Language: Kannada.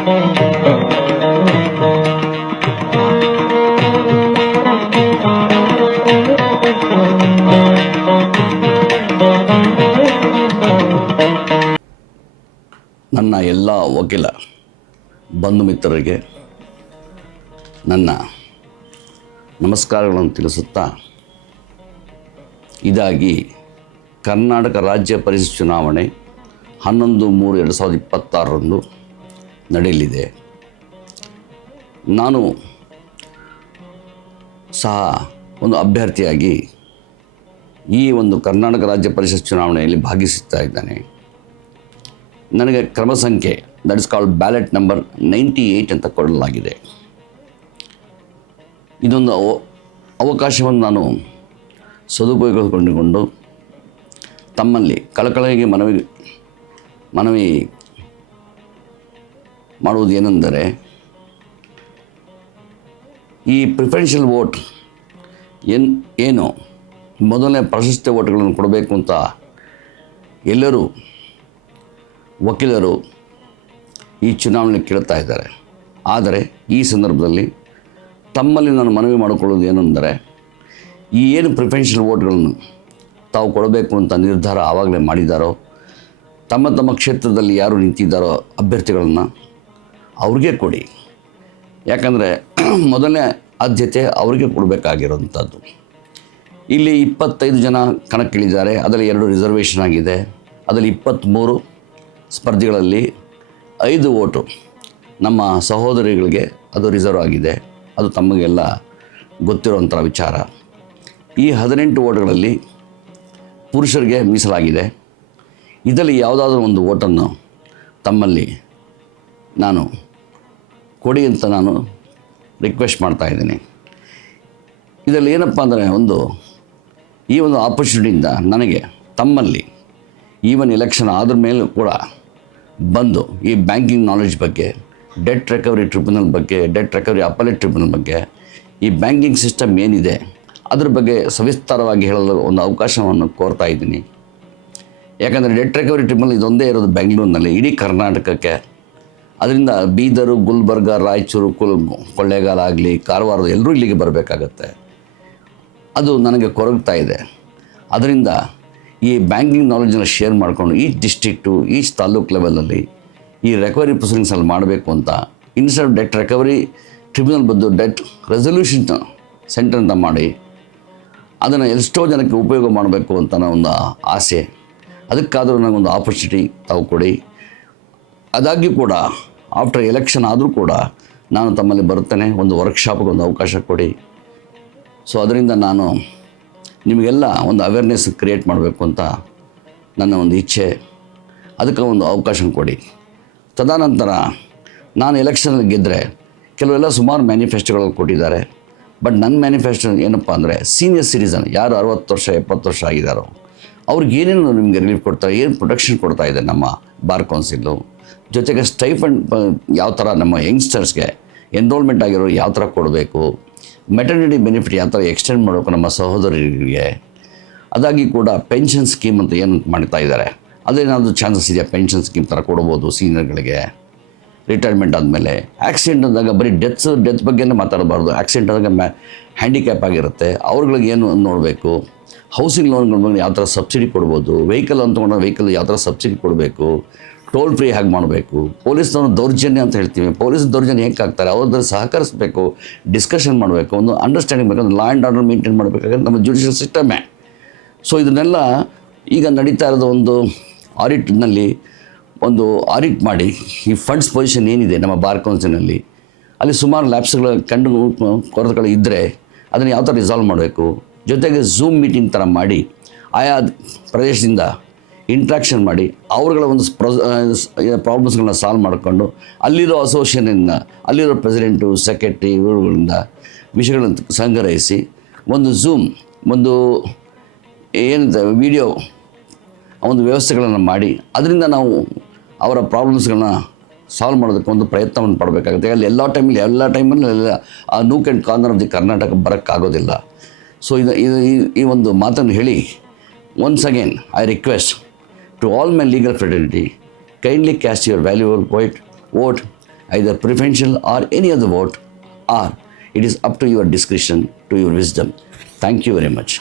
ನನ್ನ ಎಲ್ಲ ವಕೀಲ ಬಂಧು ಮಿತ್ರರಿಗೆ ನನ್ನ ನಮಸ್ಕಾರಗಳನ್ನು ತಿಳಿಸುತ್ತಾ, ಇದಾಗಿ ಕರ್ನಾಟಕ ರಾಜ್ಯ ಪರಿಷತ್ ಚುನಾವಣೆ 11/3/2026 ನಡೆಯಲಿದೆ. ನಾನು ಸಹ ಒಂದು ಅಭ್ಯರ್ಥಿಯಾಗಿ ಈ ಒಂದು ಕರ್ನಾಟಕ ರಾಜ್ಯ ಪರಿಷತ್ ಚುನಾವಣೆಯಲ್ಲಿ ಭಾಗಿಸುತ್ತಾ ಇದ್ದೇನೆ. ನನಗೆ ಕ್ರಮ ಸಂಖ್ಯೆ that is called ballot number 98 ಅಂತ ಕೊಡಲಾಗಿದೆ. ಇದೊಂದು ಅವಕಾಶವನ್ನು ನಾನು ಸದುಪಯೋಗಗೊಂಡುಕೊಂಡು ತಮ್ಮಲ್ಲಿ ಕಳಕಳಿಗೆ ಮನವಿ ಮಾಡುವುದು ಏನೆಂದರೆ, ಈ ಪ್ರಿಫರೆನ್ಷಿಯಲ್ ವೋಟ್ ಏನು ಮೊದಲನೇ ಪ್ರಾಶಸ್ತ್ಯ ವೋಟ್ಗಳನ್ನು ಕೊಡಬೇಕು ಅಂತ ಎಲ್ಲರೂ ವಕೀಲರು ಈ ಚುನಾವಣೆ ಕೇಳ್ತಾ ಇದ್ದಾರೆ. ಆದರೆ ಈ ಸಂದರ್ಭದಲ್ಲಿ ತಮ್ಮಲ್ಲಿ ನಾನು ಮನವಿ ಮಾಡಿಕೊಳ್ಳೋದು ಏನೆಂದರೆ, ಈ ಏನು ಪ್ರಿಫರೆನ್ಷಿಯಲ್ ವೋಟ್ಗಳನ್ನು ತಾವು ಕೊಡಬೇಕು ಅಂತ ನಿರ್ಧಾರ ಆವಾಗಲೇ ಮಾಡಿದ್ದಾರೋ, ತಮ್ಮ ಕ್ಷೇತ್ರದಲ್ಲಿ ಯಾರು ನಿಂತಿದ್ದಾರೋ ಅಭ್ಯರ್ಥಿಗಳನ್ನು ಅವ್ರಿಗೆ ಕೊಡಿ. ಯಾಕಂದರೆ ಮೊದಲನೇ ಆದ್ಯತೆ ಅವರಿಗೆ ಕೊಡಬೇಕಾಗಿರೋಂಥದ್ದು. ಇಲ್ಲಿ 25 ಜನ ಕಣಕ್ಕಿಳಿದ್ದಾರೆ. ಅದರಲ್ಲಿ 2 ರಿಸರ್ವೇಷನ್ ಆಗಿದೆ. ಅದರಲ್ಲಿ 23 ಸ್ಪರ್ಧಿಗಳಲ್ಲಿ 5 ವೋಟು ನಮ್ಮ ಸಹೋದರಿಗಳಿಗೆ ಅದು ರಿಸರ್ವ್ ಆಗಿದೆ. ಅದು ತಮಗೆಲ್ಲ ಗೊತ್ತಿರುವಂಥ ವಿಚಾರ. ಈ 18 ವೋಟ್ಗಳಲ್ಲಿ ಪುರುಷರಿಗೆ ಮೀಸಲಾಗಿದೆ. ಇದರಲ್ಲಿ ಯಾವುದಾದ್ರೂ ಒಂದು ವೋಟನ್ನು ತಮ್ಮಲ್ಲಿ ನಾನು ಕೊಡಿ ಅಂತ ನಾನು ರಿಕ್ವೆಸ್ಟ್ ಮಾಡ್ತಾಯಿದ್ದೀನಿ. ಇದರಲ್ಲಿ ಏನಪ್ಪ ಅಂದರೆ, ಈ ಒಂದು ಆಪರ್ಚುನಿಟಿಯಿಂದ ನನಗೆ ತಮ್ಮಲ್ಲಿ ಈವನ್ ಎಲೆಕ್ಷನ್ ಆದ್ರ ಮೇಲೂ ಕೂಡ ಬಂದು ಈ ಬ್ಯಾಂಕಿಂಗ್ ನಾಲೆಡ್ಜ್ ಬಗ್ಗೆ, ಡೆಟ್ ರಿಕವರಿ ಟ್ರಿಬ್ಯುನಲ್ ಬಗ್ಗೆ, ಡೆಟ್ ರಿಕವರಿ ಅಪಲೇಟ್ ಟ್ರಿಬ್ಯುನಲ್ ಬಗ್ಗೆ, ಈ ಬ್ಯಾಂಕಿಂಗ್ ಸಿಸ್ಟಮ್ ಏನಿದೆ ಅದ್ರ ಬಗ್ಗೆ ಸವಿಸ್ತಾರವಾಗಿ ಹೇಳಲು ಒಂದು ಅವಕಾಶವನ್ನು ಕೋರ್ತಾ ಇದ್ದೀನಿ. ಯಾಕಂದರೆ ಡೆಟ್ ರಿಕವರಿ ಟ್ರಿಬ್ಯುನಲ್ ಇದೊಂದೇ ಇರೋದು ಬೆಂಗಳೂರಿನಲ್ಲಿ, ಇಡೀ ಕರ್ನಾಟಕಕ್ಕೆ. ಅದರಿಂದ ಬೀದರು, ಗುಲ್ಬರ್ಗ, ರಾಯಚೂರು, ಕೊಳ್ಳೇಗಾಲ ಆಗಲಿ, ಕಾರವಾರ ಎಲ್ಲರೂ ಇಲ್ಲಿಗೆ ಬರಬೇಕಾಗತ್ತೆ. ಅದು ನನಗೆ ಕೊರಗ್ತಾ ಇದೆ. ಅದರಿಂದ ಈ ಬ್ಯಾಂಕಿಂಗ್ ನಾಲೆಡ್ಜನ್ನು ಶೇರ್ ಮಾಡಿಕೊಂಡು ಈಚ್ ಡಿಸ್ಟ್ರಿಕ್ಟು, ಈಚ್ ತಾಲೂಕ್ ಲೆವೆಲಲ್ಲಿ ಈ ರಿಕವರಿ ಪ್ರೊಸೀಡಿಂಗ್ಸಲ್ಲಿ ಮಾಡಬೇಕು ಅಂತ, instead of debt recovery tribunal ಬದ್ದು ಡೆಟ್ ರೆಸಲ್ಯೂಷನ್ ಸೆಂಟರ್ ಅಂತ ಮಾಡಿ ಅದನ್ನು ಎಷ್ಟೋ ಜನಕ್ಕೆ ಉಪಯೋಗ ಮಾಡಬೇಕು ಅಂತ ನನ್ನ ಒಂದು ಆಸೆ. ಅದಕ್ಕಾದರೂ ನನಗೊಂದು ಆಪರ್ಚುನಿಟಿ ತಾವು ಕೊಡಿ. ಅದಾಗ್ಯೂ ಕೂಡ ಆಫ್ಟರ್ ಎಲೆಕ್ಷನ್ ಆದರೂ ಕೂಡ ನಾನು ತಮ್ಮಲ್ಲಿ ಬರುತ್ತೇನೆ. ಒಂದು ವರ್ಕ್ಶಾಪ್ಗೆ ಒಂದು ಅವಕಾಶ ಕೊಡಿ. ಸೊ ಅದರಿಂದ ನಾನು ನಿಮಗೆಲ್ಲ ಒಂದು ಅವೇರ್ನೆಸ್ ಕ್ರಿಯೇಟ್ ಮಾಡಬೇಕು ಅಂತ ನನ್ನ ಒಂದು ಇಚ್ಛೆ. ಅದಕ್ಕೆ ಒಂದು ಅವಕಾಶ ಕೊಡಿ. ತದನಂತರ ನಾನು ಎಲೆಕ್ಷನಲ್ಲಿ ಗೆದ್ದರೆ ಕೆಲವೆಲ್ಲ ಸುಮಾರು ಮ್ಯಾನಿಫೆಸ್ಟೋಗಳು ಕೊಟ್ಟಿದ್ದಾರೆ. ಬಟ್ ನನ್ನ ಮ್ಯಾನಿಫೆಸ್ಟೋ ಏನಪ್ಪ ಅಂದರೆ, ಸೀನಿಯರ್ ಸಿಟಿಸನ್ ಯಾರು 60 ವರ್ಷ 70 ವರ್ಷ ಆಗಿದ್ದಾರೋ ಅವ್ರಿಗೆ ಏನೇನು ನಿಮಗೆ ರಿಲೀಫ್ ಕೊಡ್ತಾರೆ, ಏನು ಪ್ರೊಟೆಕ್ಷನ್ ಕೊಡ್ತಾ ಇದೆ ನಮ್ಮ ಬಾರ್ ಕೌನ್ಸಿಲು. ಜೊತೆಗೆ ಸ್ಟೈಫಂಡ್ ಯಾವ ಥರ ನಮ್ಮ ಯಂಗ್ಸ್ಟರ್ಸ್ಗೆ ಎನ್ರೋಲ್ಮೆಂಟ್ ಆಗಿರೋರು ಯಾವ ಥರ ಕೊಡಬೇಕು, ಮೆಟರ್ನಿಟಿ ಬೆನಿಫಿಟ್ ಯಾವ ಥರ ಎಕ್ಸ್ಟೆಂಡ್ ಮಾಡಬೇಕು ನಮ್ಮ ಸಹೋದರರಿಗೆ. ಅದಾಗಿ ಕೂಡ ಪೆನ್ಷನ್ ಸ್ಕೀಮ್ ಅಂತ ಏನು ಮಾಡ್ತಾ ಇದ್ದಾರೆ, ಅದೇನಾದರೂ ಚಾನ್ಸಸ್ ಇದೆಯಾ ಪೆನ್ಷನ್ ಸ್ಕೀಮ್ ಥರ ಕೊಡ್ಬೋದು ಸೀನಿಯರ್ಗಳಿಗೆ ರಿಟೈರ್ಮೆಂಟ್ ಆದಮೇಲೆ. ಆಕ್ಸಿಡೆಂಟ್ ಅಂದಾಗ ಬರೀ ಡೆತ್ ಬಗ್ಗೆನೇ ಮಾತಾಡಬಾರ್ದು. ಆಕ್ಸಿಡೆಂಟ್ ಆದಾಗ ಹ್ಯಾಂಡಿಕ್ಯಾಪ್ ಆಗಿರುತ್ತೆ, ಅವ್ರುಗಳಿಗೆ ಏನು ನೋಡಬೇಕು. ಹೌಸಿಂಗ್ ಲೋನ್ಗಳ ಬಗ್ಗೆ ಯಾವ ಥರ ಸಬ್ಸಿಡಿ ಕೊಡ್ಬೋದು, ವೆಹಿಕಲ್ ಅಂದ್ಕೊಂಡ್ರೆ ವೆಹಿಕಲ್ ಯಾವ ಥರ ಸಬ್ಸಿಡಿ ಕೊಡಬೇಕು, ಟೋಲ್ ಫ್ರೀ ಹೇಗೆ ಮಾಡಬೇಕು. ಪೊಲೀಸ್ನವರು ದೌರ್ಜನ್ಯ ಅಂತ ಹೇಳ್ತೀವಿ, ಪೊಲೀಸ್ ದೌರ್ಜನ್ಯ ಹೇಗೆ ಆಗ್ತಾರೆ, ಅವ್ರದ್ದು ಸಹಕರಿಸಬೇಕು, ಡಿಸ್ಕಷನ್ ಮಾಡಬೇಕು, ಒಂದು ಅಂಡರ್ಸ್ಟ್ಯಾಂಡಿಂಗ್ ಬೇಕು, ಒಂದು ಲಾ ಆ್ಯಂಡ್ ಆರ್ಡರ್ ಮೇಂಟೈನ್ ಮಾಡಬೇಕಾದ್ರೆ ನಮ್ಮ ಜುಡಿಷಿಯಲ್ ಸಿಸ್ಟಮೇ. ಸೊ ಇದನ್ನೆಲ್ಲ ಈಗ ನಡೀತಾ ಇರೋದು ಒಂದು ಆಡಿಟ್ನಲ್ಲಿ ಒಂದು ಆಡಿಟ್ ಮಾಡಿ ಈ ಫಂಡ್ಸ್ ಪೊಸಿಷನ್ ಏನಿದೆ ನಮ್ಮ ಬಾರ್ ಕೌನ್ಸಿಲ್ನಲ್ಲಿ, ಅಲ್ಲಿ ಸುಮಾರು ಲ್ಯಾಬ್ಸ್ಗಳ ಕೊರತೆಗಳು ಇದ್ದರೆ ಅದನ್ನು ಯಾವ ಥರ ರಿಸಾಲ್ವ್ ಮಾಡಬೇಕು. ಜೊತೆಗೆ ಝೂಮ್ ಮೀಟಿಂಗ್ ಥರ ಮಾಡಿ ಆಯಾ ಪ್ರದೇಶದಿಂದ ಇಂಟ್ರಾಕ್ಷನ್ ಮಾಡಿ ಅವ್ರುಗಳ ಒಂದು ಪ್ರಾಬ್ಲಮ್ಸ್ಗಳನ್ನ ಸಾಲ್ವ್ ಮಾಡಿಕೊಂಡು ಅಲ್ಲಿರೋ ಅಸೋಸಿಯೇಷನಿಂದ ಅಲ್ಲಿರೋ ಪ್ರೆಸಿಡೆಂಟು, ಸೆಕ್ರೆಟ್ರಿ ಇವುಗಳಿಂದ ವಿಷಯಗಳನ್ನು ಸಂಗ್ರಹಿಸಿ ಒಂದು ಝೂಮ್ ಒಂದು ಏನಿದೆ ವಿಡಿಯೋ ಒಂದು ವ್ಯವಸ್ಥೆಗಳನ್ನು ಮಾಡಿ ಅದರಿಂದ ನಾವು ಅವರ ಪ್ರಾಬ್ಲಮ್ಸ್ಗಳನ್ನ ಸಾಲ್ವ್ ಮಾಡೋದಕ್ಕೆ ಒಂದು ಪ್ರಯತ್ನವನ್ನು ಪಡಬೇಕಾಗುತ್ತೆ. ಅಲ್ಲಿ ಎಲ್ಲ ಟೈಮಲ್ಲಿ ಆ nook and corner of the Karnataka ಬರೋಕ್ಕಾಗೋದಿಲ್ಲ. ಸೊ ಈ ಒಂದು ಮಾತನ್ನು ಹೇಳಿ once again I request to all my legal fraternity, kindly cast your valuable vote either preferential or any other vote, or it is up to your discretion, to your wisdom. Thank you very much.